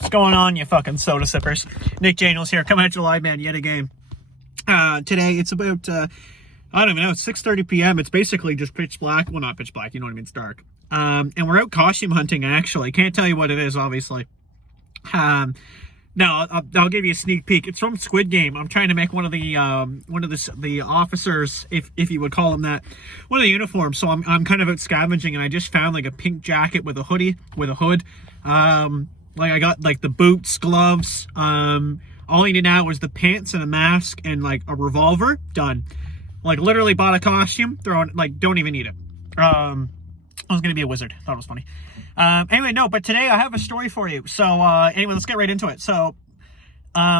What's going on, you fucking soda sippers? Nick Daniels here, coming at you live, man, yet again. Today, it's about, I don't even know, it's 6:30 p.m. It's basically just pitch black. Well, not pitch black, you know what I mean, it's dark. And we're out costume hunting, actually. Can't tell you what it is, obviously. No, I'll give you a sneak peek. It's from Squid Game. I'm trying to make one of the officers, if you would call them that, one of the uniforms. So I'm kind of out scavenging, and I just found like a pink jacket with a hoodie, with a hood. Like I got like the boots, gloves. All I need now is the pants and a mask and like a revolver. Done. Like literally bought a costume, don't even need it. I was gonna be a wizard. Thought it was funny. Anyway, no, but today I have a story for you. So anyway, let's get right into it. So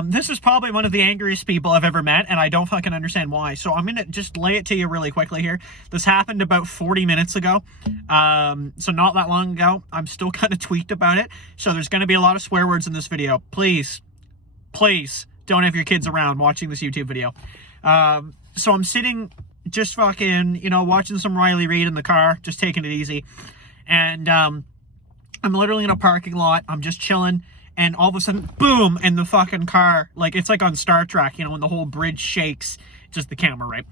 this is probably one of the angriest people I've ever met, and I don't fucking understand why. So I'm gonna just lay it to you really quickly here. This happened about 40 minutes ago. So not that long ago. I'm still kind of tweaked about it. So there's gonna be a lot of swear words in this video. Please don't have your kids around watching this YouTube video. So I'm sitting just fucking, watching some Riley Reid in the car, just taking it easy. And I'm literally in a parking lot. I'm just chilling. And all of a sudden, boom, and the fucking car, like, it's like on Star Trek, when the whole bridge shakes. Just the camera, right?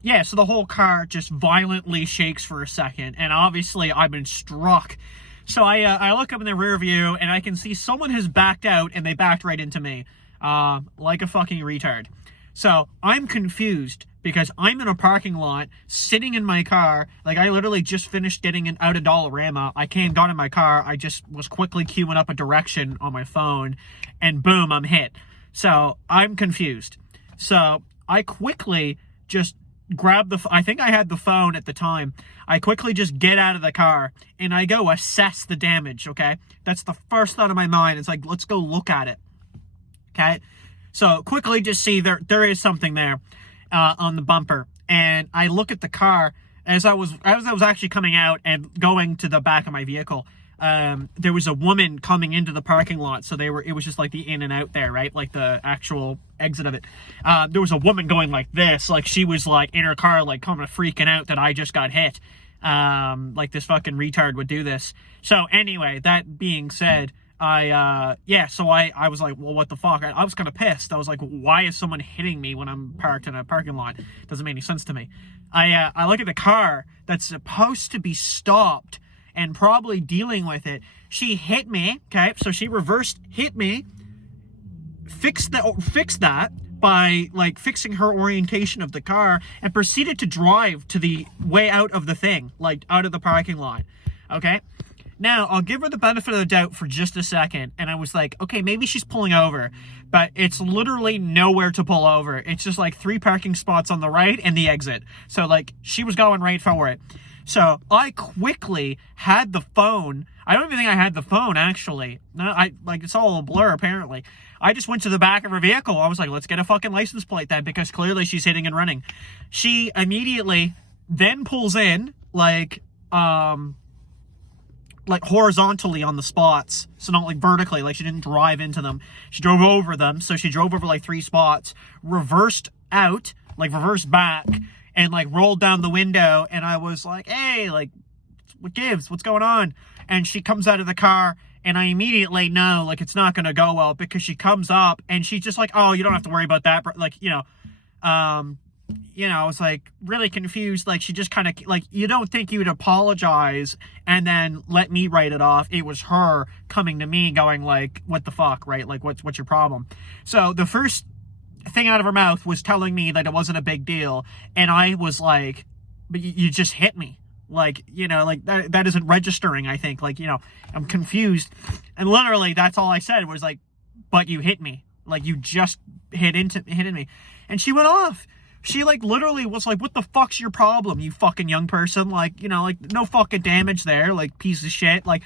Yeah, so the whole car just violently shakes for a second. And obviously, I've been struck. So I look up in the rear view, and I can see someone has backed out, and they backed right into me. Like a fucking retard. So I'm confused because I'm in a parking lot sitting in my car. Like, I literally just finished getting out of Dollarama. I got in my car. I just was quickly queuing up a direction on my phone, and boom, I'm hit. So I'm confused. So I quickly just grab I think I had the phone at the time. I quickly just get out of the car and I go assess the damage. Okay. That's the first thought of my mind. It's like, let's go look at it. Okay. So quickly just see there is something there on the bumper. And I look at the car as I was actually coming out and going to the back of my vehicle. There was a woman coming into the parking lot. So it was just like the in and out there, right? Like the actual exit of it. There was a woman going like this, like she was like in her car, like kind of freaking out that I just got hit. Like this fucking retard would do this. So anyway, that being said, so I was like, well, what the fuck? I was kind of pissed. I was like, why is someone hitting me when I'm parked in a parking lot? Doesn't make any sense to me. I look at the car that's supposed to be stopped and probably dealing with it. She hit me, okay? So she reversed hit me, fixed that by like fixing her orientation of the car, and proceeded to drive to the way out of the thing, like out of the parking lot, okay? Now, I'll give her the benefit of the doubt for just a second, and I was like, okay, maybe she's pulling over, but it's literally nowhere to pull over. It's just like 3 parking spots on the right and the exit. So, like, she was going right for it. So, I quickly had the phone. I don't even think I had the phone, actually. No, it's all a blur, apparently. I just went to the back of her vehicle. I was like, let's get a fucking license plate then, because clearly she's hitting and running. She immediately then pulls in, like horizontally on the spots, so not like vertically, like she didn't drive into them. She drove over them, so she drove over like 3 spots, reversed out, like reversed back, and like rolled down the window, and I was like, hey, like, what gives? What's going on? And she comes out of the car, and I immediately know, like, it's not gonna go well, because she comes up, and she's just like, oh, you don't have to worry about that, but like, I was like really confused. Like, she just kind of like, you don't think you'd apologize and then let me write it off. It was her coming to me going like, what the fuck, right? Like, what's your problem? So the first thing out of her mouth was telling me that it wasn't a big deal. And I was like, but you just hit me. Like, like that isn't registering, I think. Like, I'm confused. And literally that's all I said was like, but you hit me. Like, you just hit me. And she went off. She, like, literally was like, what the fuck's your problem, you fucking young person? Like, like, no fucking damage there, like, piece of shit. Like,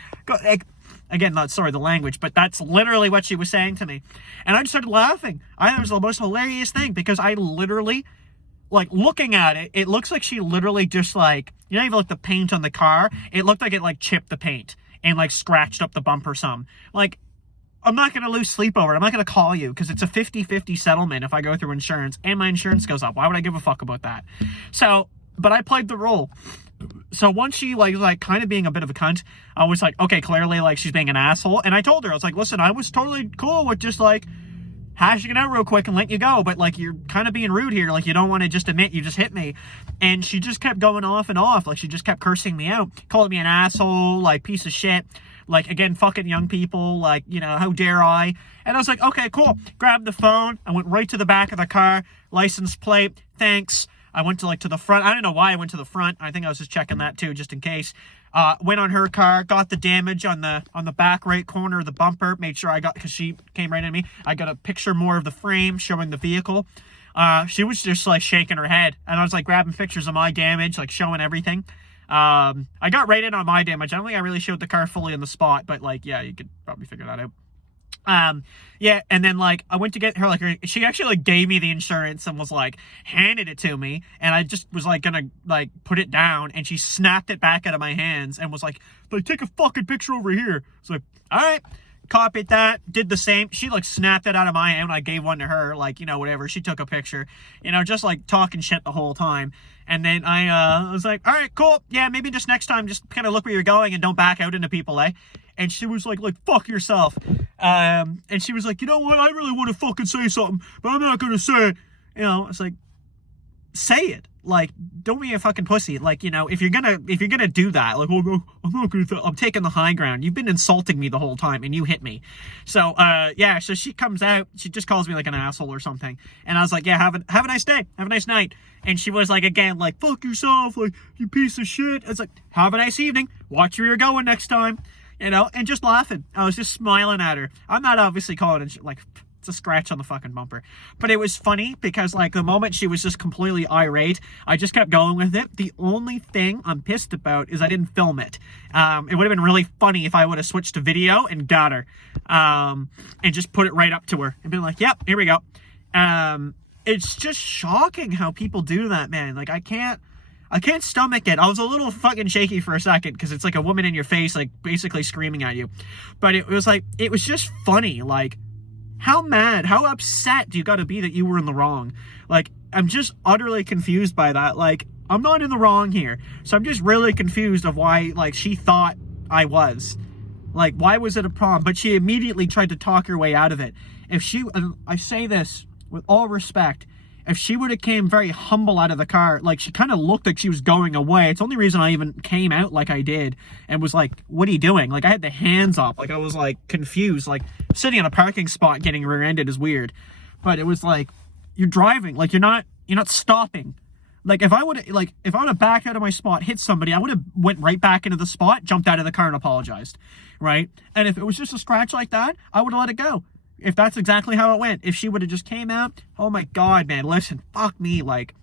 again, not sorry the language, but that's literally what she was saying to me. And I just started laughing. I thought it was the most hilarious thing, because I literally, like, looking at it, it looks like she literally just, like, even like the paint on the car, it looked like it, like, chipped the paint and, like, scratched up the bumper some. Like, I'm not going to lose sleep over it. I'm not going to call you, because it's a 50-50 settlement if I go through insurance and my insurance goes up. Why would I give a fuck about that? So, but I played the role. So once she like kind of being a bit of a cunt, I was like, okay, clearly like she's being an asshole. And I told her, I was like, listen, I was totally cool with just like hashing it out real quick and letting you go, but like you're kind of being rude here. Like you don't want to just admit you just hit me. And she just kept going off and off. Like she just kept cursing me out, calling me an asshole, like piece of shit. Like, again, fucking young people, like, you know, how dare I? And I was like, okay, cool. Grabbed the phone. I went right to the back of the car. License plate. Thanks. I went to the front. I don't know why I went to the front. I think I was just checking that too, just in case. Went on her car, got the damage on the back right corner of the bumper. Made sure I got, because she came right at me. I got a picture more of the frame showing the vehicle. She was just like shaking her head. And I was like grabbing pictures of my damage, like showing everything. I got right in on my damage. I don't think I really showed the car fully on the spot, but like, yeah, you could probably figure that out. Yeah, and then like I went to get her, like she actually like gave me the insurance and was like handed it to me, and I just was like gonna like put it down, and she snapped it back out of my hands and was like take a fucking picture over here. It's like, all right, copied that, did the same. She like snapped it out of my hand when I gave one to her, like, you know, whatever. She took a picture, you know, just like talking shit the whole time. And then I was like, all right, cool. Yeah, maybe just next time, just kind of look where you're going and don't back out into people, eh? And she was like, fuck yourself. And she was like, you know what? I really want to fucking say something, but I'm not going to say it. You know, it's like, say it. Like, don't be a fucking pussy. Like, you know, if you're gonna do that, like, oh, I'm not gonna, I'm taking the high ground. You've been insulting me the whole time, and you hit me. So, yeah. So she comes out. She just calls me like an asshole or something. And I was like, yeah, have a nice day, have a nice night. And she was like, again, like, fuck yourself, like, you piece of shit. It's like, have a nice evening. Watch where you're going next time. You know, and just laughing. I was just smiling at her. I'm not obviously calling it like. It's a scratch on the fucking bumper, but it was funny because like the moment she was just completely irate, I just kept going with it. The only thing I'm pissed about is I didn't film it. It would have been really funny if I would have switched to video and got her, and just put it right up to her and been like, yep, here we go. It's just shocking how people do that, man. Like I can't stomach it. I was a little fucking shaky for a second because it's like a woman in your face, like basically screaming at you, but it was just funny. Like, how mad, how upset do you got to be that you were in the wrong? Like, I'm just utterly confused by that. Like, I'm not in the wrong here. So I'm just really confused of why, like, she thought I was. Like, why was it a problem? But she immediately tried to talk her way out of it. If she, I say this with all respect, if she would have came very humble out of the car, like she kind of looked like she was going away. It's the only reason I even came out like I did and was like, what are you doing? Like I had the hands up. Like I was like confused, like sitting in a parking spot getting rear-ended is weird. But it was like, you're driving, like you're not stopping. Like if I would have backed out of my spot, hit somebody, I would have went right back into the spot, jumped out of the car and apologized. Right? And if it was just a scratch like that, I would have let it go. If that's exactly how it went, if she would have just came out, oh my God, man, listen, fuck me, like,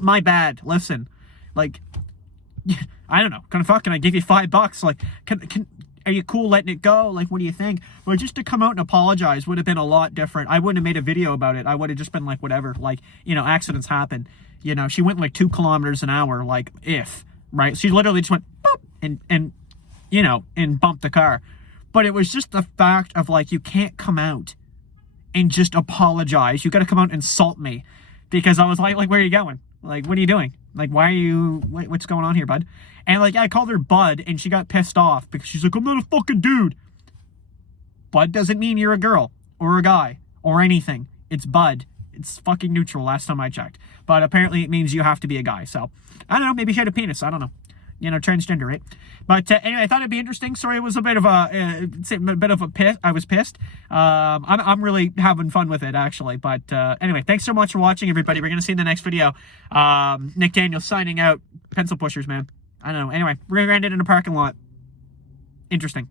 my bad, listen, like, I don't know, can I give you $5, like, are you cool letting it go, like, what do you think? But just to come out and apologize would have been a lot different. I wouldn't have made a video about it. I would have just been like, whatever, like, you know, accidents happen, you know, she went like 2 kilometers an hour, like, right, she literally just went, boop, and, you know, and bumped the car. But it was just the fact of, like, you can't come out and just apologize. You got to come out and insult me. Because I was like, where are you going? Like, what are you doing? Like, why are you, what's going on here, bud? And, like, I called her bud, and she got pissed off. Because she's like, I'm not a fucking dude. Bud doesn't mean you're a girl. Or a guy. Or anything. It's bud. It's fucking neutral last time I checked. But apparently it means you have to be a guy. So, I don't know. Maybe she had a penis. I don't know. You know, transgender, right? But anyway, I thought it'd be interesting. Sorry, it was a bit of a piss. I was pissed. I'm really having fun with it, actually. But anyway, thanks so much for watching, everybody. We're gonna see you in the next video. Nick Daniels signing out. Pencil pushers, man. I don't know. Anyway, we're gonna end it in a parking lot. Interesting.